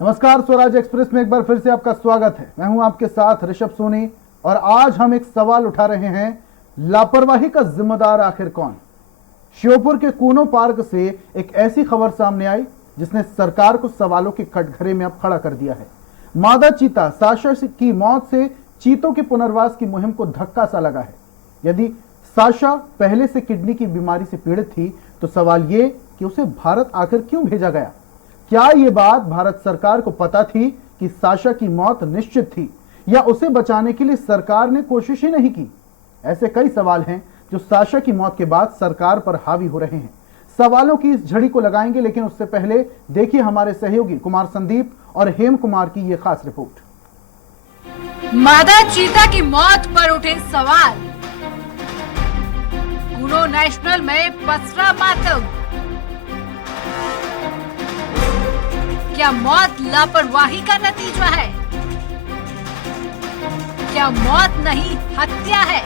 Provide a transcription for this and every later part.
नमस्कार, स्वराज एक्सप्रेस में एक बार फिर से आपका स्वागत है। मैं हूं आपके साथ ऋषभ सोनी और आज हम एक सवाल उठा रहे हैं, लापरवाही का जिम्मेदार आखिर कौन। श्योपुर के कूनो पार्क से एक ऐसी खबर सामने आई जिसने सरकार को सवालों के कटघरे में अब खड़ा कर दिया है। मादा चीता साशा की मौत से चीतों के पुनर्वास की मुहिम को धक्का सा लगा है। यदि साशा पहले से किडनी की बीमारी से पीड़ित थी तो सवाल ये कि उसे भारत आखिर क्यों भेजा गया। क्या ये बात भारत सरकार को पता थी कि साशा की मौत निश्चित थी, या उसे बचाने के लिए सरकार ने कोशिश ही नहीं की। ऐसे कई सवाल हैं जो साशा की मौत के बाद सरकार पर हावी हो रहे हैं। सवालों की इस झड़ी को लगाएंगे, लेकिन उससे पहले देखिए हमारे सहयोगी कुमार संदीप और हेम कुमार की ये खास रिपोर्ट। मादा चीता की मौत पर उठे सवाल, कूनो नेशनल में पसरा मातम। क्या मौत लापरवाही का नतीजा है? क्या मौत नहीं हत्या है?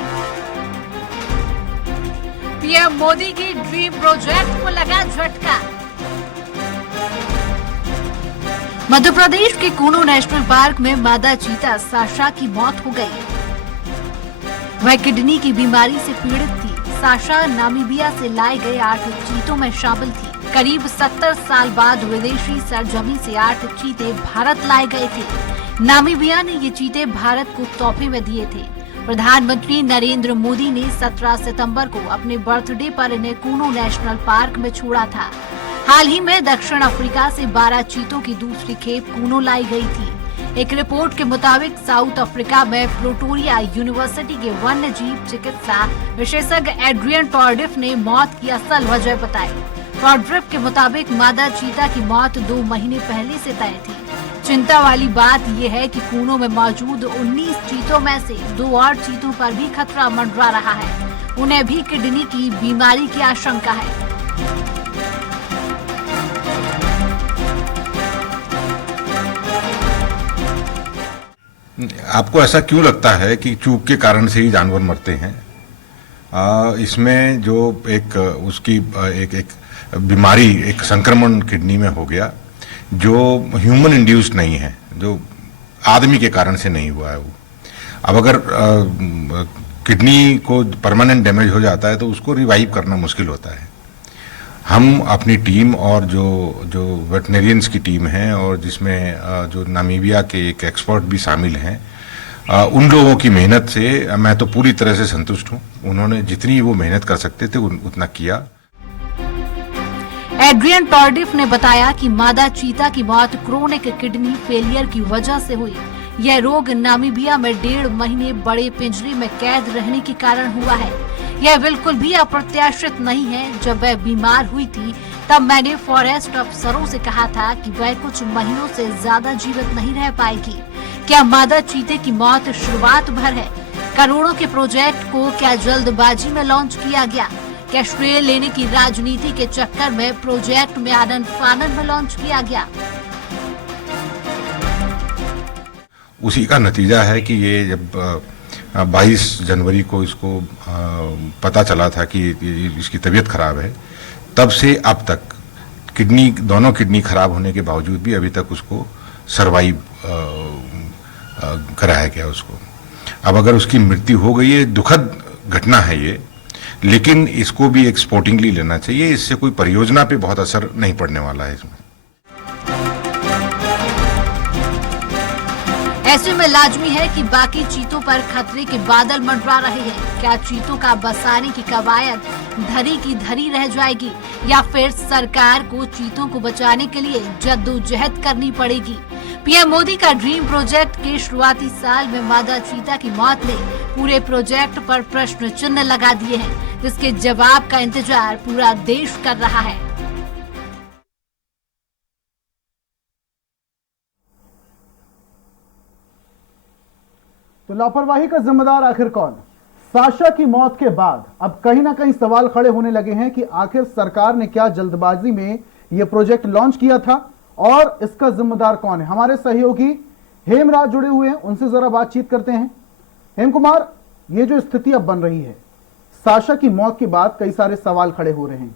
पीएम मोदी की ड्रीम प्रोजेक्ट को लगा झटका। मध्य प्रदेश के कूनो नेशनल पार्क में मादा चीता साशा की मौत हो गई। वह किडनी की बीमारी से पीड़ित थी। साशा नामीबिया से लाए गए 8 चीतों में शामिल थी। करीब 70 साल बाद विदेशी सरजमी से 8 चीते भारत लाए गए थे। नामीबिया ने ये चीते भारत को तोहफे में दिए थे। प्रधानमंत्री नरेंद्र मोदी ने 17 सितंबर को अपने बर्थडे पर इन्हें कूनो नेशनल पार्क में छोड़ा था। हाल ही में दक्षिण अफ्रीका से 12 चीतों की दूसरी खेप कूनो लाई गई थी। एक रिपोर्ट के मुताबिक साउथ अफ्रीका में प्रिटोरिया यूनिवर्सिटी के वन्य जीव चिकित्सा विशेषज्ञ एड्रियन टॉर्डिफ ने मौत की असल वजह बताई। टॉर्डिफ के मुताबिक मादा चीता की मौत 2 महीने पहले से तय थी। चिंता वाली बात यह है कि कूनो में मौजूद 19 चीतों में से 2 और चीतों पर भी खतरा मंडरा रहा है। उन्हें भी किडनी की बीमारी की आशंका है। आपको ऐसा क्यों लगता है कि चूक के कारण से ही जानवर मरते हैं? इसमें जो एक उसकी एक बीमारी, एक संक्रमण किडनी में हो गया जो ह्यूमन इंड्यूस्ड नहीं है, जो आदमी के कारण से नहीं हुआ है वो। अब अगर किडनी को परमानेंट डैमेज हो जाता है तो उसको रिवाइव करना मुश्किल होता है। हम अपनी टीम और जो वेटनेरियंस की टीम है और जिसमें जो नामीबिया के एक एक्सपर्ट भी शामिल हैं, उन लोगों की मेहनत से मैं तो पूरी तरह से संतुष्ट हूं। उन्होंने जितनी वो मेहनत कर सकते थे उतना किया। एड्रियन टॉर्डिफ ने बताया कि मादा चीता की मौत क्रोनिक किडनी फेलियर की वजह से हुई। यह रोग नामीबिया में 1.5 महीने बड़े पिंजरे में कैद रहने के कारण हुआ है। यह बिल्कुल भी अप्रत्याशित नहीं है। जब वह बीमार हुई थी तब मैंने फॉरेस्ट अफसरों से कहा था कि वह कुछ महीनों से ज्यादा जीवित नहीं रह पाएगी। क्या मादा चीते की मौत शुरुआत भर है? करोड़ों के प्रोजेक्ट को क्या जल्दबाजी में लॉन्च किया गया? क्या श्रेय लेने की राजनीति के चक्कर में प्रोजेक्ट में आनंद फानंद में लॉन्च किया गया? उसी का नतीजा है कि ये जब 22 जनवरी को इसको पता चला था कि इसकी तबीयत खराब है, तब से अब तक दोनों किडनी खराब होने के बावजूद भी अभी तक उसको सरवाइव कराया गया उसको। अब अगर उसकी मृत्यु हो गई है, दुखद घटना है ये, लेकिन इसको भी एक स्पोर्टिंगली लेना चाहिए। इससे कोई परियोजना पे बहुत असर नहीं पड़ने वाला है इसमें। ऐसे में लाजमी है कि बाकी चीतों पर खतरे के बादल मंडरा रहे हैं। क्या चीतों का बसाने की कवायद धरी की धरी रह जाएगी, या फिर सरकार को चीतों को बचाने के लिए जद्दोजहद करनी पड़ेगी? पीएम मोदी का ड्रीम प्रोजेक्ट के शुरुआती साल में मादा चीता की मौत ने पूरे प्रोजेक्ट पर प्रश्न चिन्ह लगा दिए हैं, जिसके जवाब का इंतजार पूरा देश कर रहा है। तो लापरवाही का जिम्मेदार आखिर कौन? साशा की मौत के बाद अब कहीं ना कहीं सवाल खड़े होने लगे हैं कि आखिर सरकार ने क्या जल्दबाजी में यह प्रोजेक्ट लॉन्च किया था और इसका जिम्मेदार कौन है। हमारे सहयोगी हेमराज जुड़े हुए हैं, उनसे जरा बातचीत करते हैं। हेम कुमार, ये जो स्थिति अब बन रही है, साशा की मौत के बाद कई सारे सवाल खड़े हो रहे हैं।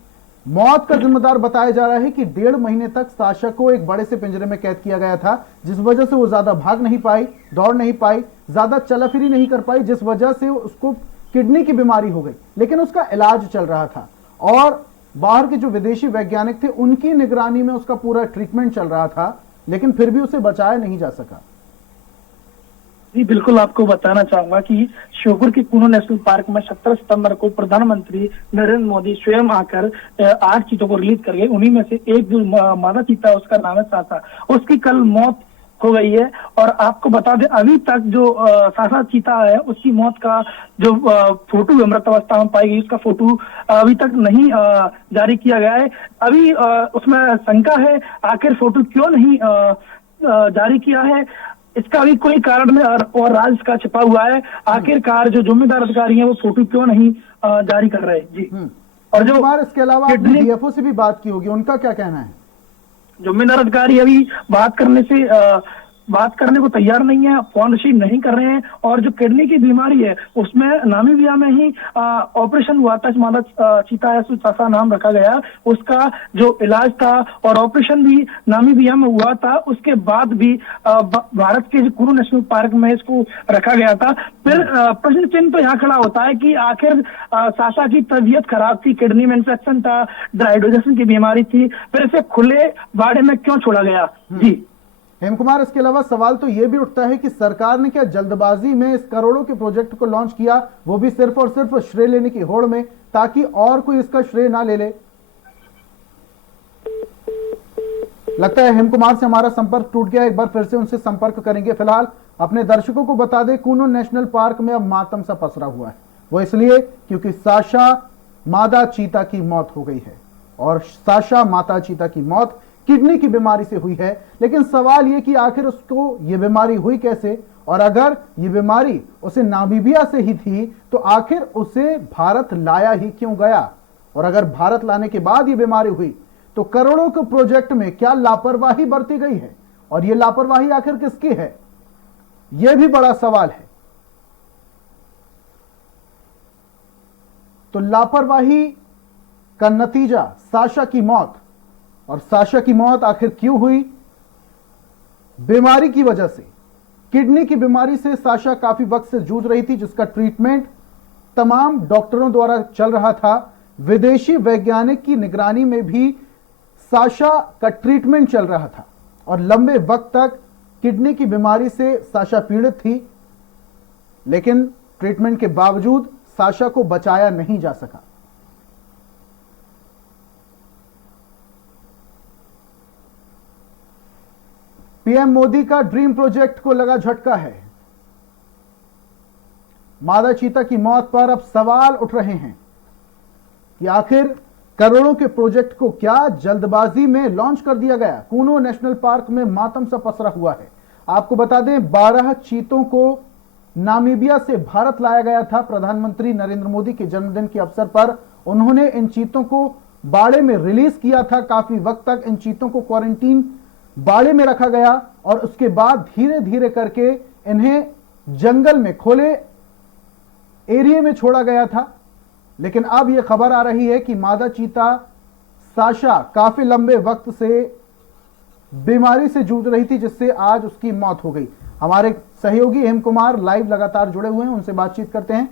मौत का जिम्मेदार बताया जा रहा है कि 1.5 महीने तक साशा को एक बड़े से पिंजरे में कैद किया गया था, जिस वजह से वो ज्यादा भाग नहीं पाई, दौड़ नहीं पाई, ज्यादा चलाफिरी नहीं कर पाई, जिस वजह से उसको किडनी की बीमारी हो गई। लेकिन उसका इलाज चल रहा था और बाहर के जो विदेशी वैज्ञानिक थे उनकी निगरानी में उसका पूरा ट्रीटमेंट चल रहा था, लेकिन फिर भी उसे बचाया नहीं जा सका। जी बिल्कुल, आपको बताना चाहूंगा कि श्योपुर के कूनो नेशनल पार्क में 17 सितंबर को प्रधानमंत्री नरेंद्र मोदी स्वयं आकर 8 चीतों को रिलीज कर गए। उन्हीं में से एक जो मादा चीता है उसका नाम है साशा, उसकी कल मौत हो गई है। और आपको बता दें अभी तक जो साशा चीता है उसकी मौत का जो फोटो मृत अवस्था में पाई गई उसका फोटो अभी तक नहीं जारी किया गया है। अभी उसमें शंका है आखिर फोटो क्यों नहीं जारी किया है, इसका भी कोई कारण में और राज का छिपा हुआ है। आखिरकार जो जिम्मेदार अधिकारी हैं वो फोटो क्यों नहीं जारी कर रहे। जी और जो इसके अलावा आपने डीएफओ से भी बात की होगी, उनका क्या कहना है? जिम्मेदार अधिकारी अभी बात करने को तैयार नहीं है, फोन रिसीव नहीं कर रहे हैं। और जो किडनी की बीमारी है उसमें नामीबिया में ही ऑपरेशन हुआ था, मादा चीता है साशा नाम रखा गया, उसका जो इलाज था और ऑपरेशन भी नामीबिया में हुआ था। उसके बाद भी भारत के कूनो नेशनल पार्क में इसको रखा गया था। फिर प्रश्न चिन्ह तो यहाँ खड़ा होता है कि आखिर साशा की तबीयत खराब थी, किडनी में इंफेक्शन था, ड्राइडोजेशन की बीमारी थी, फिर इसे खुले बाड़े में क्यों छोड़ा गया। जी हेम कुमार, इसके अलावा सवाल तो यह भी उठता है कि सरकार ने क्या जल्दबाजी में इस करोड़ों के प्रोजेक्ट को लॉन्च किया, वो भी सिर्फ और सिर्फ श्रेय लेने की होड़ में, ताकि और कोई इसका श्रेय ना ले ले। लगता है हेम कुमार से हमारा संपर्क टूट गया, एक बार फिर से उनसे संपर्क करेंगे। फिलहाल अपने दर्शकों को बता दें, कूनो नेशनल पार्क में अब मातम सा पसरा हुआ है। वो इसलिए क्योंकि साशा मादा चीता की मौत हो गई है और साशा मादा चीता की मौत किडनी की बीमारी से हुई है। लेकिन सवाल यह कि आखिर उसको यह बीमारी हुई कैसे, और अगर यह बीमारी उसे नामीबिया से ही थी तो आखिर उसे भारत लाया ही क्यों गया, और अगर भारत लाने के बाद यह बीमारी हुई तो करोड़ों के प्रोजेक्ट में क्या लापरवाही बरती गई है, और यह लापरवाही आखिर किसकी है, यह भी बड़ा सवाल है। तो लापरवाही का नतीजा साशा की मौत, और साशा की मौत आखिर क्यों हुई? बीमारी की वजह से, किडनी की बीमारी से साशा काफी वक्त से जूझ रही थी, जिसका ट्रीटमेंट तमाम डॉक्टरों द्वारा चल रहा था। विदेशी वैज्ञानिक की निगरानी में भी साशा का ट्रीटमेंट चल रहा था और लंबे वक्त तक किडनी की बीमारी से साशा पीड़ित थी, लेकिन ट्रीटमेंट के बावजूद साशा को बचाया नहीं जा सका। पीएम मोदी का ड्रीम प्रोजेक्ट को लगा झटका है। मादा चीता की मौत पर अब सवाल उठ रहे हैं कि आखिर करोड़ों के प्रोजेक्ट को क्या जल्दबाजी में लॉन्च कर दिया गया। कूनो नेशनल पार्क में मातम सा पसरा हुआ है। आपको बता दें, 12 चीतों को नामीबिया से भारत लाया गया था। प्रधानमंत्री नरेंद्र मोदी के जन्मदिन के अवसर पर उन्होंने इन चीतों को बाड़े में रिलीज किया था। काफी वक्त तक इन चीतों को क्वारंटीन बाड़े में रखा गया और उसके बाद धीरे धीरे करके इन्हें जंगल में, खुले एरिया में छोड़ा गया था। लेकिन अब यह खबर आ रही है कि मादा चीता साशा काफी लंबे वक्त से बीमारी से जूझ रही थी, जिससे आज उसकी मौत हो गई। हमारे सहयोगी हेम कुमार लाइव लगातार जुड़े हुए हैं, उनसे बातचीत करते हैं।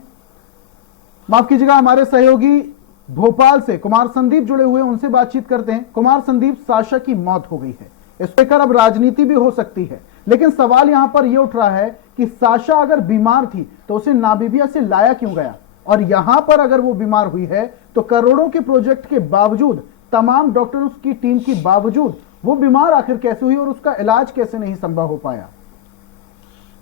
माफ कीजिएगा, हमारे सहयोगी भोपाल से कुमार संदीप जुड़े हुए हैं, उनसे बातचीत करते हैं। कुमार संदीप, साशा की मौत हो गई है, इस लेकर अब राजनीति भी हो सकती है, लेकिन सवाल यहां पर यह उठ रहा है कि साशा अगर बीमार थी तो उसे नामीबिया से लाया क्यों गया, और यहां पर अगर वो बीमार हुई है तो करोड़ों के प्रोजेक्ट के बावजूद, तमाम डॉक्टरों की टीम की बावजूद वो बीमार आखिर कैसे हुई और उसका इलाज कैसे नहीं संभव हो पाया।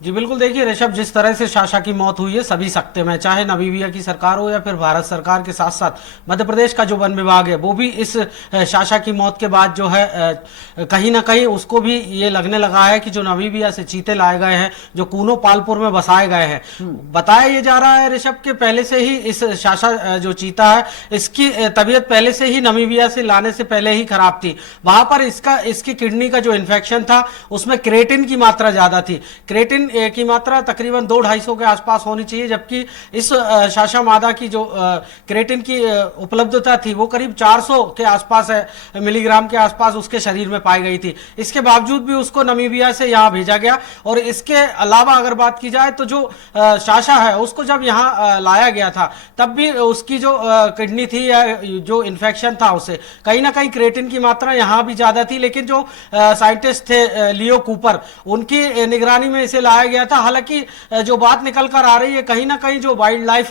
जी बिल्कुल, देखिए ऋषभ, जिस तरह से साशा की मौत हुई है सभी सकते में, चाहे नामीबिया की सरकार हो या फिर भारत सरकार के साथ साथ मध्य प्रदेश का जो वन विभाग है वो भी इस साशा की मौत के बाद जो है कहीं ना कहीं उसको भी ये लगने लगा है कि जो नामीबिया से चीते लाए गए हैं, जो कूनो पालपुर में बसाए गए हैं, बताया ये जा रहा है ऋषभ के पहले से ही इस साशा जो चीता है इसकी तबीयत पहले से ही नामीबिया से लाने से पहले ही खराब थी। वहां पर इसकी किडनी का जो इन्फेक्शन था उसमें क्रेटिन की मात्रा ज्यादा थी। क्रेटिन क्रेटिन की मात्रा तकरीबन 200-250 के आसपास होनी चाहिए, जबकि इस शाशा मादा की जो क्रेटिन की उपलब्धता थी वो करीब 400 के आसपास है, मिलीग्राम के आसपास उसके शरीर में पाई गई थी। इसके बावजूद भी उसको नामीबिया से यहाँ भेजा गया। और इसके अलावा अगर बात की जाए तो जो शाशा है उसको जब यहाँ लाया गया था तब भी उसकी जो किडनी थी या जो इन्फेक्शन था उसे कहीं ना कहीं क्रेटिन की मात्रा यहाँ भी ज्यादा थी, लेकिन जो साइंटिस्ट थे लियो कूपर उनकी निगरानी में इसे लाया गया था। हालांकि जो बात निकल कर आ रही है कहीं ना कहीं जो वाइल्ड लाइफ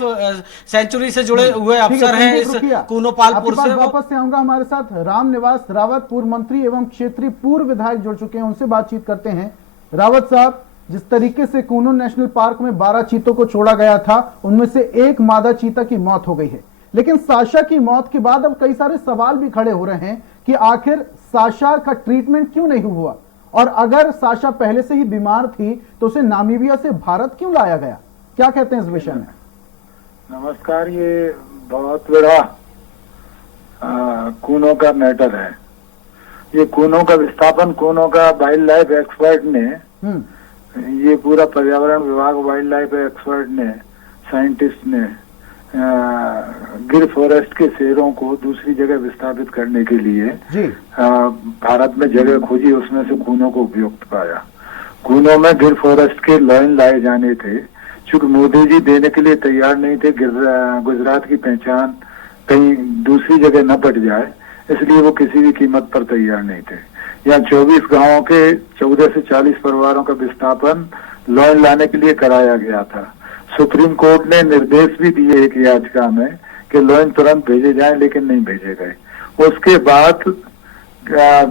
सेंचुरी से जुड़े हुए अफसर हैं इस कूनोपालपुर से, वापस से आऊंगा। हमारे साथ राम निवास रावत पूर्व मंत्री एवं क्षेत्रीय पूर्व विधायक जुड़ चुके हैं, उनसे बातचीत करते हैं। रावत साहब, जिस तरीके से कूनो नेशनल पार्क में 12 चीतों को छोड़ा गया था उनमें से एक मादा चीता की मौत हो गई है, लेकिन साशा की मौत के बाद अब कई सारे सवाल भी खड़े हो रहे हैं कि आखिर साशा का ट्रीटमेंट क्यों नहीं हुआ, और अगर साशा पहले से ही बीमार थी तो उसे नामीबिया से भारत क्यों लाया गया? क्या कहते हैं इस विषय में? नमस्कार। ये बहुत बड़ा कूनो का मैटर है। ये कूनो का विस्थापन कूनो का वाइल्ड लाइफ एक्सपर्ट ने, ये पूरा पर्यावरण विभाग वाइल्ड लाइफ एक्सपर्ट ने, साइंटिस्ट ने गिर फॉरेस्ट के शेरों को दूसरी जगह विस्थापित करने के लिए भारत में जगह खोजी, उसमें से कूनो को उपयुक्त पाया। कूनो में गिर फॉरेस्ट के लायन लाए जाने थे, चूंकि मोदी जी देने के लिए तैयार नहीं थे, गुजरात की पहचान कहीं दूसरी जगह न पट जाए, इसलिए वो किसी भी कीमत पर तैयार नहीं थे। यहाँ 24 गांवों के 14 से 40 परिवारों का विस्थापन लायन लाने के लिए कराया गया था। सुप्रीम कोर्ट ने निर्देश भी दिए एक याचिका में कि लायन तुरंत भेजे जाएं, लेकिन नहीं भेजे गए। उसके बाद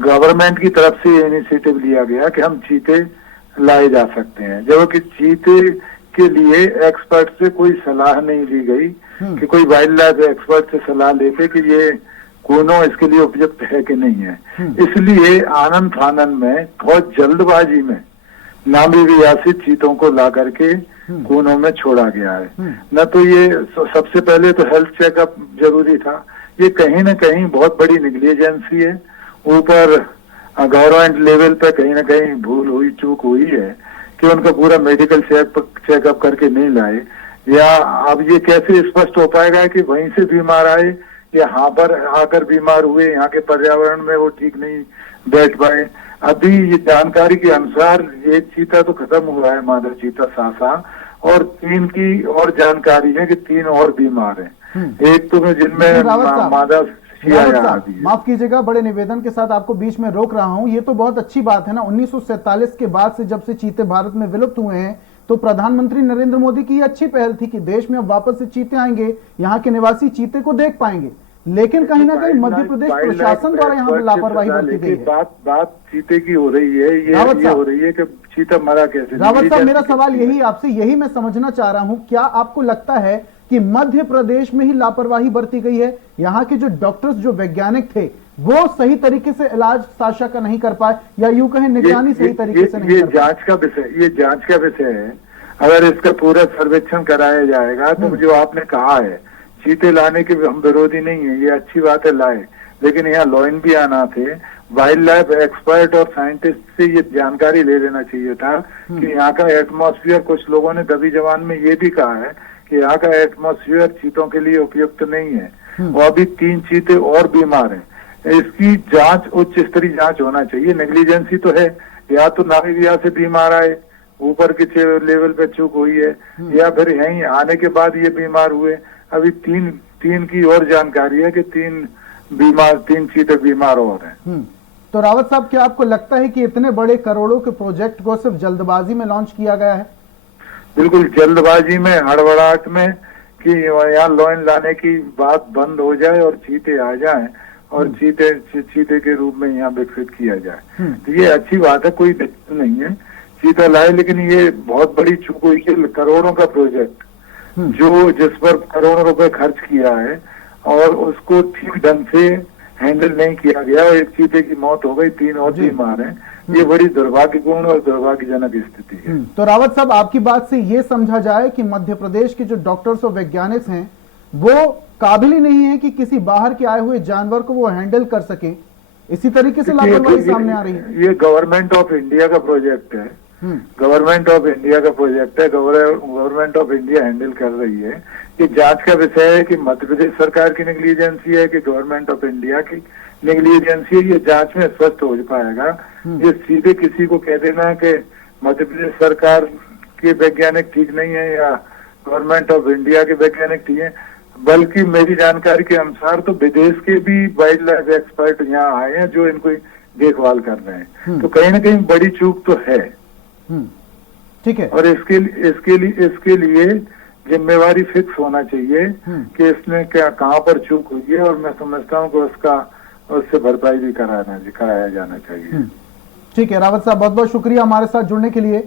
गवर्नमेंट की तरफ से ये इनिशिएटिव लिया गया कि हम चीते लाए जा सकते हैं, जबकि चीते के लिए एक्सपर्ट से कोई सलाह नहीं ली गई कि कोई वाइल्ड लाइफ एक्सपर्ट से सलाह लेके कि ये कूनो इसके लिए उपयुक्त है कि नहीं है। इसलिए आनंद फानन में बहुत जल्दबाजी में नामीबिया से चीतों को ला करके कूनो में छोड़ा गया है। न तो ये सबसे पहले तो हेल्थ चेकअप जरूरी था, ये कहीं ना कहीं बहुत बड़ी निग्लिजेंसी है, ऊपर गवर्नमेंट लेवल पे कहीं ना कहीं भूल हुई, चूक हुई है कि उनका पूरा मेडिकल चेकअप करके नहीं लाए। या अब ये कैसे स्पष्ट हो पाएगा कि वहीं से बीमार आए या यहाँ पर आकर बीमार हुए, यहाँ के पर्यावरण में वो ठीक नहीं बैठ पाए। अभी ये जानकारी के अनुसार ये चीता तो खत्म हुआ है, मादा चीता सासा, और 3 की और जानकारी है कि 3 और बीमार हैं। एक तो जिनमें मादा माफ कीजिएगा, बड़े निवेदन के साथ आपको बीच में रोक रहा हूं। ये तो बहुत अच्छी बात है ना, 1947 के बाद से जब से चीते भारत में विलुप्त हुए हैं तो प्रधानमंत्री नरेंद्र मोदी की अच्छी पहल थी कि देश में अब वापस से चीते आएंगे, यहाँ के निवासी चीते को देख पाएंगे। लेकिन कहीं ना कहीं मध्य प्रदेश प्रशासन द्वारा यहाँ पर लापरवाही बरती गई है। बात चीते की हो रही है, ये हो रही है कि चीता मरा कैसे। रावत साहब, मेरा सवाल यही आपसे, यही मैं समझना चाह रहा हूँ, क्या आपको लगता है कि मध्य प्रदेश में ही लापरवाही बरती गई है? यहाँ के जो डॉक्टर्स, जो वैज्ञानिक थे, वो सही तरीके से इलाज साशा का नहीं कर पाए, या यूं कहें निगरानी सही तरीके से नहीं कर पाए? ये जांच का विषय है। अगर इसका पूरा सर्वेक्षण कराया जाएगा तो जो आपने कहा है, चीते लाने के हम विरोधी नहीं है, ये अच्छी बात है लाए, लेकिन यहाँ लायन भी आना थे। वाइल्ड लाइफ एक्सपर्ट और साइंटिस्ट से ये जानकारी ले लेना चाहिए था कि यहाँ का एटमॉस्फेयर, कुछ लोगों ने दबी जबान में ये भी कहा है कि यहाँ का एटमॉस्फेयर चीतों के लिए उपयुक्त नहीं है, और अभी 3 चीते और बीमार हैं। इसकी जांच, उच्च स्तरीय जांच होना चाहिए। नेग्लिजेंसी तो है, या तो नामीबिया से बीमार आए, ऊपर के लेवल पे चूक हुई है, या फिर यहीं आने के बाद ये बीमार हुए। अभी 3 की और जानकारी है कि 3 चीते बीमार और हैं। तो रावत साहब, क्या आपको लगता है कि इतने बड़े करोड़ों के प्रोजेक्ट को सिर्फ जल्दबाजी में लॉन्च किया गया है? बिल्कुल जल्दबाजी में, हड़बड़ाहट में, कि यहाँ लायन लाने की बात बंद हो जाए और चीते आ जाएं और चीते के रूप में यहाँ विकसित किया जाए। तो ये अच्छी बात है, कोई दिक्कत नहीं है, चीता लाए। लेकिन ये बहुत बड़ी चूक हुई कि करोड़ों का प्रोजेक्ट जिस पर करोड़ों रुपए खर्च किया है और उसको ठीक ढंग से हैंडल नहीं किया गया, एक चीते की मौत हो गई, 3 और बीमार हैं। ये बड़ी दुर्भाग्यपूर्ण और दुर्भाग्यजनक स्थिति है। तो रावत साहब, आपकी बात से ये समझा जाए कि मध्य प्रदेश के जो डॉक्टर्स और वैज्ञानिक हैं वो काबिल ही नहीं है कि किसी बाहर के आए हुए जानवर को वो हैंडल कर सके। इसी तरीके से लापरवाही सामने आ रही है। ये गवर्नमेंट ऑफ इंडिया का प्रोजेक्ट है, गवर्नमेंट ऑफ इंडिया का प्रोजेक्ट है, गवर्नमेंट ऑफ इंडिया हैंडल कर रही है। ये जांच का विषय है कि मध्य प्रदेश सरकार की नेग्लिजेंसी है कि गवर्नमेंट ऑफ इंडिया की नेग्लिजेंसी है, ये जांच में स्पष्ट हो पाएगा। ये सीधे किसी को कह देना कि मध्य प्रदेश सरकार के वैज्ञानिक ठीक नहीं है या गवर्नमेंट ऑफ इंडिया के वैज्ञानिक ठीक है, बल्कि मेरी जानकारी के अनुसार तो विदेश के भी वाइल्ड लाइफ एक्सपर्ट यहाँ आए हैं जो इनको देखभाल कर रहे हैं। तो कहीं ना कहीं बड़ी चूक तो है। ठीक है। और इसके लिए जिम्मेवारी फिक्स होना चाहिए कि इसने क्या कहाँ पर चूक हुई है, और मैं समझता हूँ कि उससे भरपाई भी कराया जाना चाहिए। ठीक है रावत साहब, बहुत बहुत शुक्रिया हमारे साथ जुड़ने के लिए।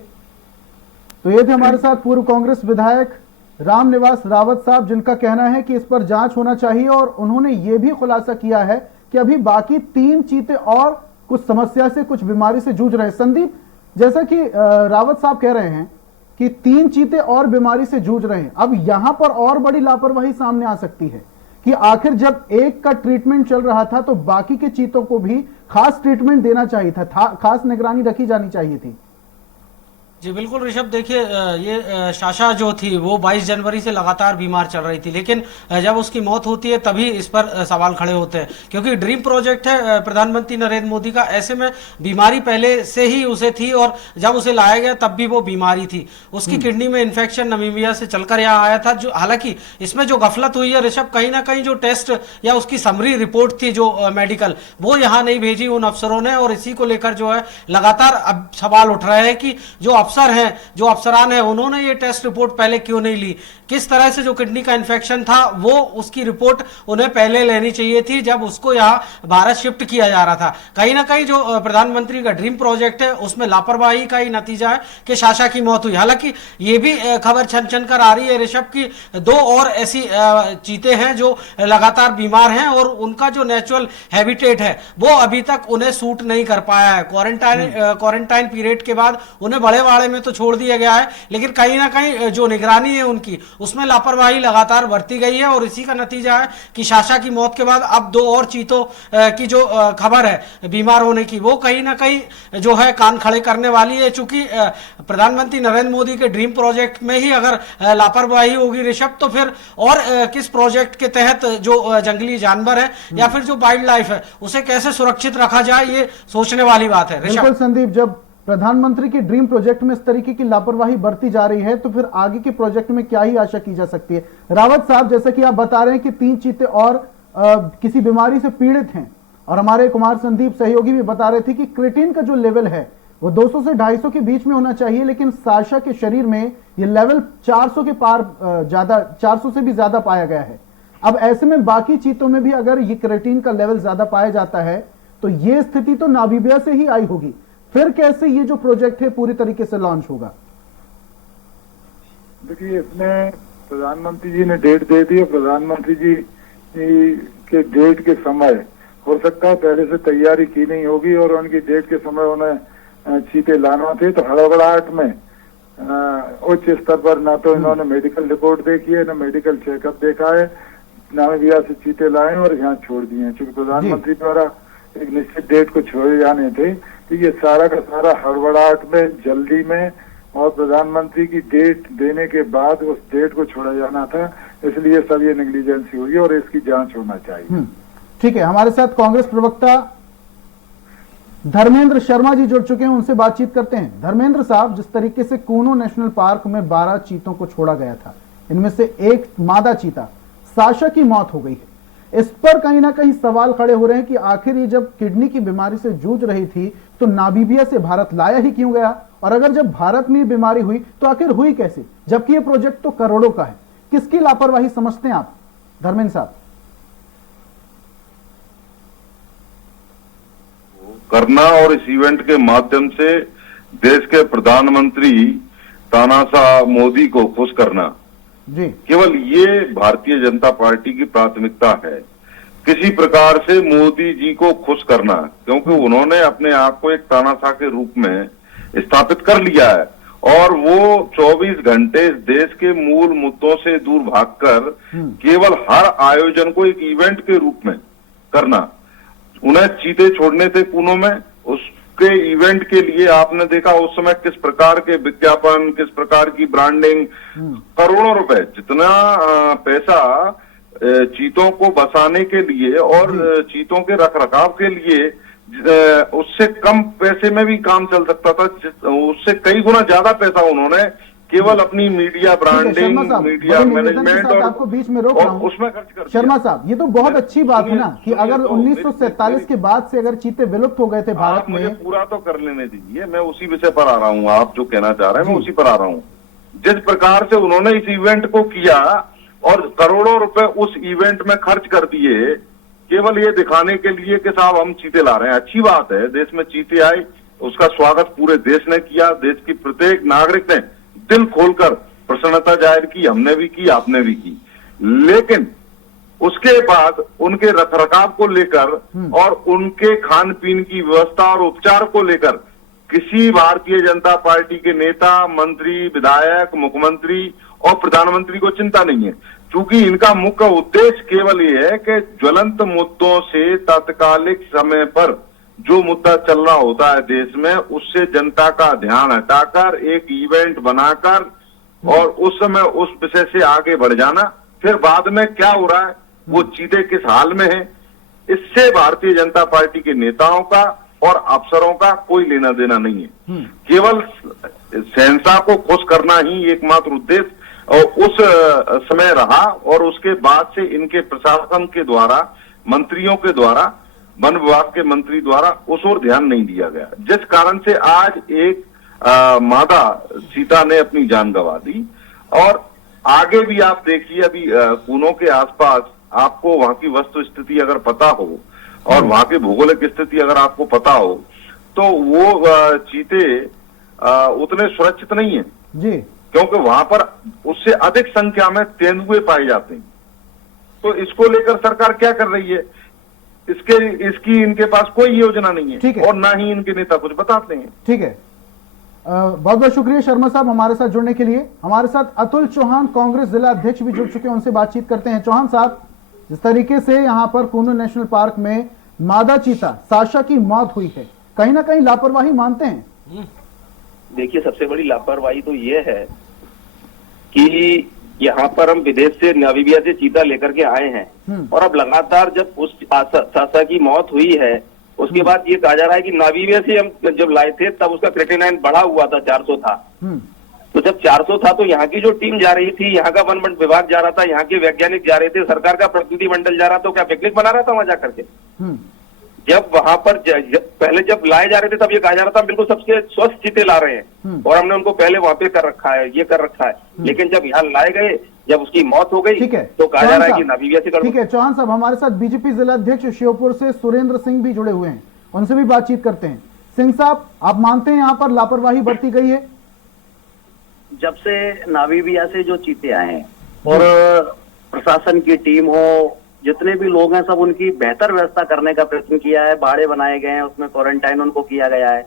तो ये थे हमारे साथ पूर्व कांग्रेस विधायक रामनिवास रावत साहब, जिनका कहना है कि इस पर जांच होना चाहिए, और उन्होंने ये भी खुलासा किया है कि अभी बाकी 3 चीते और कुछ समस्या से, कुछ बीमारी से जूझ रहे हैं। संदीप, जैसा कि रावत साहब कह रहे हैं कि 3 चीते और बीमारी से जूझ रहे हैं, अब यहां पर और बड़ी लापरवाही सामने आ सकती है कि आखिर जब एक का ट्रीटमेंट चल रहा था तो बाकी के चीतों को भी खास ट्रीटमेंट देना चाहिए था, खास निगरानी रखी जानी चाहिए थी। जी बिल्कुल ऋषभ, देखिए ये शाशा जो थी वो 22 जनवरी से लगातार बीमार चल रही थी, लेकिन जब उसकी मौत होती है तभी इस पर सवाल खड़े होते हैं, क्योंकि ड्रीम प्रोजेक्ट है प्रधानमंत्री नरेंद्र मोदी का। ऐसे में बीमारी पहले से ही उसे थी, और जब उसे लाया गया तब भी वो बीमारी थी। उसकी किडनी में इन्फेक्शन नामीबिया से चलकर यहाँ आया था। जो हालांकि इसमें जो गफलत हुई है ऋषभ, कहीं ना कहीं जो टेस्ट या उसकी समरी रिपोर्ट थी जो मेडिकल, वो यहाँ नहीं भेजी उन अफसरों ने, और इसी को लेकर जो है लगातार अब सवाल उठ रहे हैं कि जो अफसर हैं, जो अफसरान हैं, उन्होंने ये टेस्ट रिपोर्ट पहले क्यों नहीं ली। किस तरह से जो किडनी का इन्फेक्शन था वो उसकी रिपोर्ट उन्हें पहले लेनी चाहिए थी जब उसको यहाँ भारत शिफ्ट किया जा रहा था। कहीं ना कहीं जो प्रधानमंत्री का ड्रीम प्रोजेक्ट है उसमें लापरवाही का ही नतीजा है कि शाशा की मौत हुई। हालांकि ये भी खबर छन छन कर आ रही है ऋषभ की 2 और ऐसी चीते हैं जो लगातार बीमार हैं, और उनका जो नेचुरल हैबिटेट है वो अभी तक उन्हें सूट नहीं कर पाया है। क्वारंटाइन पीरियड के बाद उन्हें बड़े वाड़े में तो छोड़ दिया गया है, लेकिन कहीं ना कहीं जो निगरानी है उनकी, उसमें लापरवाही लगातार बरती गई है, और इसी का नतीजा है कि शाशा की मौत के बाद अब 2 और चीतों की जो खबर है बीमार होने की, वो कहीं ना कहीं जो है कान खड़े करने वाली है। चूंकि प्रधानमंत्री नरेंद्र मोदी के ड्रीम प्रोजेक्ट में ही अगर लापरवाही होगी ऋषभ, तो फिर और किस प्रोजेक्ट के तहत जो जंगली जानवर है या फिर जो वाइल्ड लाइफ है उसे कैसे सुरक्षित रखा जाए, ये सोचने वाली बात है। बिल्कुल संदीप, जब प्रधानमंत्री के ड्रीम प्रोजेक्ट में इस तरीके की लापरवाही बरती जा रही है तो फिर आगे के प्रोजेक्ट में क्या ही आशा की जा सकती है। रावत साहब, जैसा कि आप बता रहे हैं कि 3 चीते और किसी बीमारी से पीड़ित हैं, और हमारे कुमार संदीप सहयोगी भी बता रहे थे कि क्रिएटिन का जो लेवल है वो 200 से 250 के बीच में होना चाहिए, लेकिन साशा के शरीर में ये लेवल 400 के पार, 400 से भी ज्यादा पाया गया है। अब ऐसे में बाकी चीतों में भी अगर ये क्रिएटिन का लेवल ज्यादा पाया जाता है तो ये स्थिति तो नामीबिया से ही आई होगी। फिर कैसे ये जो प्रोजेक्ट है पूरी तरीके से लॉन्च होगा? देखिए, इसमें प्रधानमंत्री जी ने डेट दे दी है। प्रधानमंत्री जी के डेट के समय हो सकता है पहले से तैयारी की नहीं होगी, और उनकी डेट के समय उन्हें चीते लाना थे, तो हड़बड़ाहट में उच्च स्तर पर ना तो इन्होंने मेडिकल रिपोर्ट देखी है, ना मेडिकल चेकअप देखा है, नामीबिया से चीते लाए और यहाँ छोड़ दिए हैं। चूंकि प्रधानमंत्री द्वारा एक निश्चित डेट को छोड़े जाने थे, तो ये सारा का सारा हड़बड़ाहट में, जल्दी में, और प्रधानमंत्री की डेट देने के बाद उस डेट को छोड़ा जाना था, इसलिए सब ये नेग्लिजेंसी हुई और इसकी जांच होना चाहिए। ठीक है, हमारे साथ कांग्रेस प्रवक्ता धर्मेंद्र शर्मा जी जुड़ चुके हैं, उनसे बातचीत करते हैं। धर्मेंद्र साहब, जिस तरीके से कूनो नेशनल पार्क में 12 चीतों को छोड़ा गया था, इनमें से एक मादा चीता साशा की मौत हो गई है, इस पर कहीं ना कहीं सवाल खड़े हो रहे हैं कि आखिर ये जब किडनी की बीमारी से जूझ रही थी तो नामीबिया से भारत लाया ही क्यों गया, और अगर जब भारत में बीमारी हुई तो आखिर हुई कैसे, जबकि ये प्रोजेक्ट तो करोड़ों का है। किसकी लापरवाही समझते हैं आप धर्मेंद्र साहब? करना और इस इवेंट के माध्यम से देश के प्रधानमंत्री तानाशाह मोदी को खुश करना जी, केवल ये भारतीय जनता पार्टी की प्राथमिकता है। किसी प्रकार से मोदी जी को खुश करना, क्योंकि उन्होंने अपने आप को एक तानाशाह के रूप में स्थापित कर लिया है, और वो 24 घंटे इस देश के मूल मुद्दों से दूर भागकर केवल हर आयोजन को एक इवेंट के रूप में करना। उन्हें चीते छोड़ने थे कूनो में, उस के इवेंट के लिए आपने देखा उस समय किस प्रकार के विज्ञापन, किस प्रकार की ब्रांडिंग, करोड़ों रुपए जितना पैसा चीतों को बसाने के लिए और चीतों के रखरखाव के लिए उससे कम पैसे में भी काम चल सकता था। उससे कई गुना ज्यादा पैसा उन्होंने केवल अपनी मीडिया ब्रांडिंग, मीडिया मैनेजमेंट और आपको बीच में रोक रहा हूं, उसमें खर्च कर शर्मा साहब, ये तो बहुत अच्छी बात है ना कि अगर 1947 के बाद से अगर चीते विलुप्त हो गए थे भारत मुझे में। पूरा तो कर लेने दीजिए, मैं उसी विषय पर आ रहा हूँ। आप जो कहना चाह रहे हैं मैं उसी पर आ रहा हूँ। जिस प्रकार से उन्होंने इस इवेंट को किया और करोड़ों रुपए उस इवेंट में खर्च कर दिए केवल ये दिखाने के लिए कि साहब हम चीते ला रहे हैं। अच्छी बात है, देश में चीते आए, उसका स्वागत पूरे देश ने किया। देश की प्रत्येक नागरिक ने दिल खोलकर प्रसन्नता जाहिर की, हमने भी की, आपने भी की। लेकिन उसके बाद उनके रखरखाव को लेकर और उनके खान पीन की व्यवस्था और उपचार को लेकर किसी भारतीय जनता पार्टी के नेता, मंत्री, विधायक, मुख्यमंत्री और प्रधानमंत्री को चिंता नहीं है। क्योंकि इनका मुख्य उद्देश्य केवल ये है कि ज्वलंत मुद्दों से तात्कालिक समय पर जो मुद्दा चल रहा होता है देश में, उससे जनता का ध्यान हटाकर एक इवेंट बनाकर और उस समय उस विषय से आगे बढ़ जाना, फिर बाद में क्या हो रहा है, वो चीते किस हाल में है, इससे भारतीय जनता पार्टी के नेताओं का और अफसरों का कोई लेना देना नहीं है। केवल शहंशाह को खुश करना ही एकमात्र उद्देश्य और उस समय रहा और उसके बाद से इनके प्रशासन के द्वारा, मंत्रियों के द्वारा, वन विभाग के मंत्री द्वारा उस ओर ध्यान नहीं दिया गया, जिस कारण से आज एक मादा चीता ने अपनी जान गंवा दी। और आगे भी आप देखिए, अभी कूनों के आसपास आपको वहां की वस्तु स्थिति अगर पता हो और वहां की भौगोलिक स्थिति अगर आपको पता हो तो वो चीते उतने सुरक्षित नहीं है जी, क्योंकि वहां पर उससे अधिक संख्या में तेंदुए पाए जाते हैं। तो इसको लेकर सरकार क्या कर रही है, इसकी इनके पास कोई योजना नहीं है और ना ही इनके नेता कुछ बताते हैं। ठीक है, बहुत बहुत शुक्रिया शर्मा साहब हमारे साथ जुड़ने के लिए। हमारे साथ अतुल चौहान कांग्रेस जिला अध्यक्ष भी जुड़ चुके हैं, उनसे बातचीत करते हैं। चौहान साहब, जिस तरीके से यहाँ पर कूनो नेशनल पार्क में मादा चीता साशा की मौत हुई है, कहीं ना कहीं लापरवाही मानते हैं? देखिए, सबसे बड़ी लापरवाही तो ये है कि यहाँ पर हम विदेश से, नामीबिया से चीता लेकर के आए हैं और अब लगातार जब उस साशा की मौत हुई है उसके बाद ये कहा जा रहा है कि नामीबिया से हम जब लाए थे तब उसका क्रिएटिनाइन बढ़ा हुआ था, 400 था। तो जब 400 था तो यहाँ की जो टीम जा रही थी, यहाँ का वन विभाग जा रहा था, यहाँ के वैज्ञानिक जा रहे थे, सरकार का प्रतिनिधिमंडल जा रहा था, तो क्या पिकनिक बना रहा था वहां जाकर के? जब वहां पर पहले जब लाए जा रहे थे तब ये कहा जा रहा था बिल्कुल सबसे स्वस्थ चीते ला रहे हैं और हमने उनको पहले वहां पे कर रखा है, ये कर रखा है। लेकिन जब यहाँ लाए गए, जब उसकी मौत हो गई तो कहा जा रहा है कि नामीबिया से। ठीक है चौहान साहब, हमारे साथ बीजेपी जिला अध्यक्ष श्योपुर से सुरेंद्र सिंह भी जुड़े हुए हैं, उनसे भी बातचीत करते हैं। सिंह साहब, आप मानते हैं यहाँ पर लापरवाही बरती गई है? जब से नामीबिया से जो चीते आए हैं और प्रशासन की टीम हो, जितने भी लोग हैं, सब उनकी बेहतर व्यवस्था करने का प्रयत्न किया है, बाड़े बनाए गए हैं, उसमें क्वारंटाइन उनको किया गया है।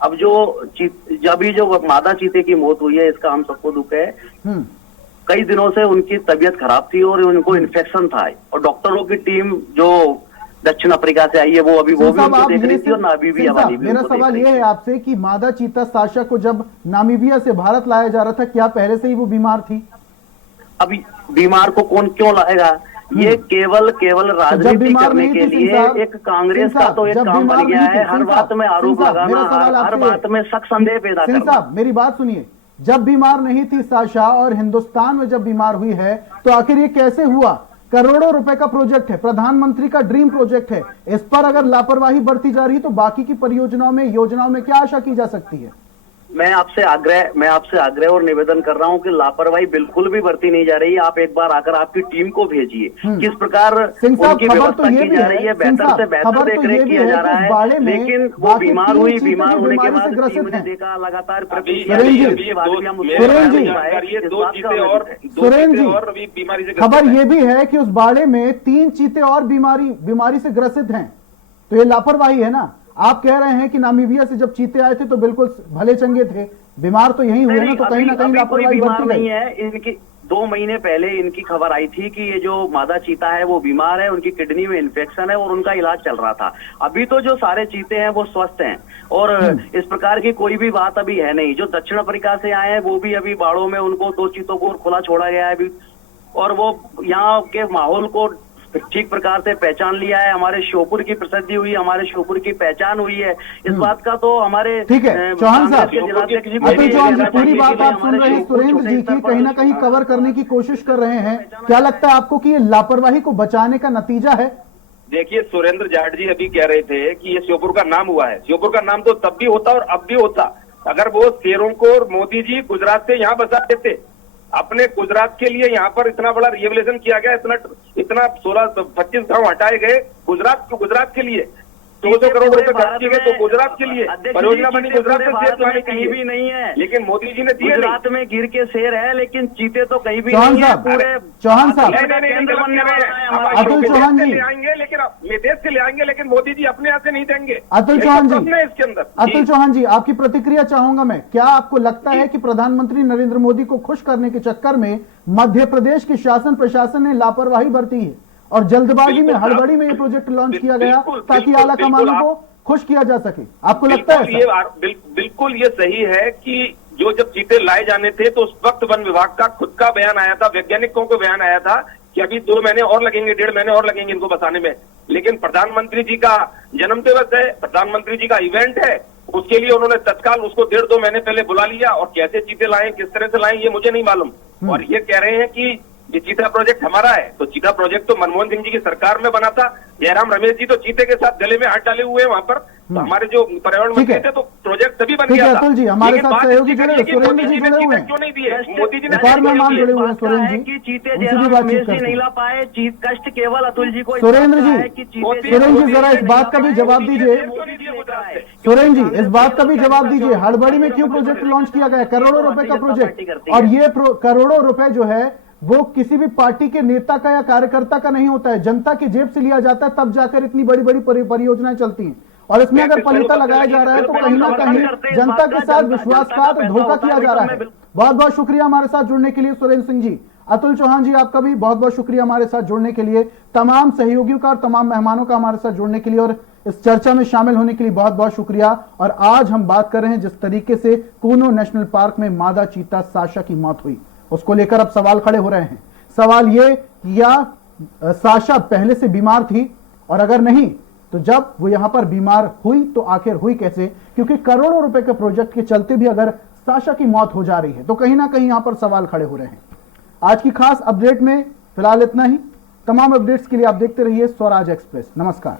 अब जो मादा चीते की मौत हुई है, इसका हम सबको दुख है। कई दिनों से उनकी तबीयत खराब थी और उनको इन्फेक्शन था और डॉक्टरों की टीम जो दक्षिण अफ्रीका से आई है वो भी उनको देख रही थी और नामीबिया वाली भी। मेरा सवाल यह है आपसे कि मादा चीता साशा को जब नामीबिया से भारत लाया जा रहा था, क्या पहले से ही वो बीमार थी? अभी बीमार को कौन क्यों लाएगा? ये केवल राजनीति करने के लिए एक कांग्रेस का तो एक काम बन गया है, हर बात में आरोप लगाना, हर बात में शक संदेह पैदा करना। साहब, मेरी बात सुनिए, जब बीमार नहीं थी साशा और हिंदुस्तान में जब बीमार हुई है तो आखिर ये कैसे हुआ? करोड़ों रुपए का प्रोजेक्ट है, प्रधानमंत्री का ड्रीम प्रोजेक्ट है, इस पर अगर लापरवाही बरती जा रही तो बाकी की परियोजनाओं में, योजनाओं में क्या आशा की जा सकती है? मैं आपसे आग्रह और निवेदन कर रहा हूं कि लापरवाही बिल्कुल भी बरती नहीं जा रही। आप एक बार आकर आपकी टीम को भेजिए, किस प्रकार उनकी व्यवस्था की जा रही है, बेहतर से बेहतर देखरेख किया जा रहा है। लेकिन वो बीमार होने के बाद टीम ने देखा लगातार खबर ये भी है कि उस बाड़े में 3 चीते और बीमारी से ग्रसित हैं, तो ये लापरवाही है ना? आप कह रहे हैं कि नामीबिया से जब चीते आए थे तो बिल्कुल भले चंगे थे, बीमार तो यही हुए ना, तो कहीं ना कहीं लापरवाही बरती नहीं है। इनकी 2 महीने पहले इनकी खबर आई थी कि ये जो मादा चीता है वो बीमार है, उनकी किडनी में इन्फेक्शन है और उनका इलाज चल रहा था। अभी तो जो सारे चीते हैं वो स्वस्थ हैं और इस प्रकार की कोई भी बात अभी है नहीं। जो दक्षिण अफ्रीका से आए हैं वो भी अभी बाड़ों में उनको 2 चीतों को खुला छोड़ा गया है अभी, और वो यहाँ के माहौल को ठीक प्रकार से पहचान लिया है। हमारे श्योपुर की प्रसिद्धि हुई, हमारे श्योपुर की पहचान हुई है। इस बात का तो हमारे ठीक है चौहान साहब, अतुल चौहान जी पूरी बात आप सुन रहे हैं सुरेंद्र जी की, कहीं ना कहीं कवर करने की कोशिश कर रहे हैं। क्या लगता है आपको कि ये लापरवाही को बचाने का नतीजा है? देखिए, सुरेंद्र जाट जी अभी कह रहे थे कि ये श्योपुर का नाम हुआ है। श्योपुर का नाम तो तब भी होता और अब भी होता अगर वो शेरों को मोदी जी गुजरात से यहाँ बसा देते। अपने गुजरात के लिए यहाँ पर इतना बड़ा रिवोल्यूशन किया गया, इतना 16-25 गांव हटाए गए गुजरात के लिए। 200 करोड़ रुपए खर्च किए गए तो गुजरात के लिए परियोजना बनी, गुजरात से शेर लाने के लिए भी नहीं है, लेकिन मोदी जी ने दिए। गुजरात में गिर के शेर है लेकिन चीते तो कहीं भी चौहान नहीं है। साहब, पूरे चौहान साहब, अतुल चौहान जी आएंगे लेकिन विदेश से ले आएंगे, लेकिन मोदी जी अपने यहाँ से नहीं देंगे। अतुल चौहान जी, इसके अंदर अतुल चौहान जी आपकी प्रतिक्रिया चाहूंगा मैं। क्या आपको लगता है कि प्रधानमंत्री नरेंद्र मोदी को खुश करने के चक्कर में मध्य प्रदेश के शासन प्रशासन ने लापरवाही बरती है और जल्दबाजी में हड़बड़ी में ये प्रोजेक्ट लॉन्च किया गया ताकि आला कमानों को खुश किया जा सके? आपको लगता है बिल्कुल ये सही है कि जब चीते लाए जाने थे तो उस वक्त वन विभाग का खुद का बयान आया था, वैज्ञानिकों को बयान आया था कि अभी 2 महीने और लगेंगे, 1.5 महीने और लगेंगे इनको बसाने में। लेकिन प्रधानमंत्री जी का जन्म दिवस है, प्रधानमंत्री जी का इवेंट है, उसके लिए उन्होंने तत्काल उसको 1.5-2 महीने पहले बुला लिया और कैसे चीते लाए, किस तरह से लाए, ये मुझे नहीं मालूम। और ये कह रहे हैं कि ये चीता प्रोजेक्ट हमारा है, तो चीता प्रोजेक्ट तो मनमोहन सिंह जी की सरकार में बना था। जयराम रमेश जी तो चीते के साथ गले में हाथ डाले हुए हैं वहां पर, तो हमारे जो पर्यावरण मंत्री थे तो प्रोजेक्ट तभी बन गया था। अतुल जी हमारे साथ सहयोगी जुड़े, सुरेंद्र जी जुड़े हुए हैं, क्यों नहीं दिए मोदी जी ने? मेहमान जुड़े हुए हैं सुरेंद्र जी, कि चीते उनसे भी जयराम बातचीत रमेश जी करते नहीं हैं। ला पाए, कष्ट केवल अतुल जी को। सुरेंद्र जी जरा इस बात का भी जवाब दीजिए। सुरेंद्र जी इस बात का भी जवाब दीजिए, हड़बड़ी में क्यों प्रोजेक्ट लॉन्च किया गया? करोड़ों रुपए का प्रोजेक्ट, और ये करोड़ों रुपए जो है वो किसी भी पार्टी के नेता का या कार्यकर्ता का नहीं होता है, जनता की जेब से लिया जाता है, तब जाकर इतनी बड़ी बड़ी परियोजनाएं चलती हैं। और इसमें अगर पलीता लगाया जा रहा है तो कहीं ना कहीं जनता के साथ विश्वासघात धोखा किया जा रहा है। बहुत बहुत शुक्रिया हमारे साथ जुड़ने के लिए सुरेंद्र सिंह जी। अतुल चौहान जी आपका भी बहुत बहुत शुक्रिया हमारे साथ जुड़ने के लिए, तमाम सहयोगियों का और तमाम मेहमानों का हमारे साथ जुड़ने के लिए और इस चर्चा में शामिल होने के लिए बहुत बहुत शुक्रिया। और आज हम बात कर रहे हैं जिस तरीके से कूनो नेशनल पार्क में मादा चीता साशा की मौत हुई, उसको लेकर अब सवाल खड़े हो रहे हैं। सवाल ये कि या साशा पहले से बीमार थी, और अगर नहीं तो जब वो यहां पर बीमार हुई तो आखिर हुई कैसे? क्योंकि करोड़ों रुपए के प्रोजेक्ट के चलते भी अगर साशा की मौत हो जा रही है तो कहीं ना कहीं यहां पर सवाल खड़े हो रहे हैं। आज की खास अपडेट में फिलहाल इतना ही। तमाम अपडेट्स के लिए आप देखते रहिए स्वराज एक्सप्रेस। नमस्कार।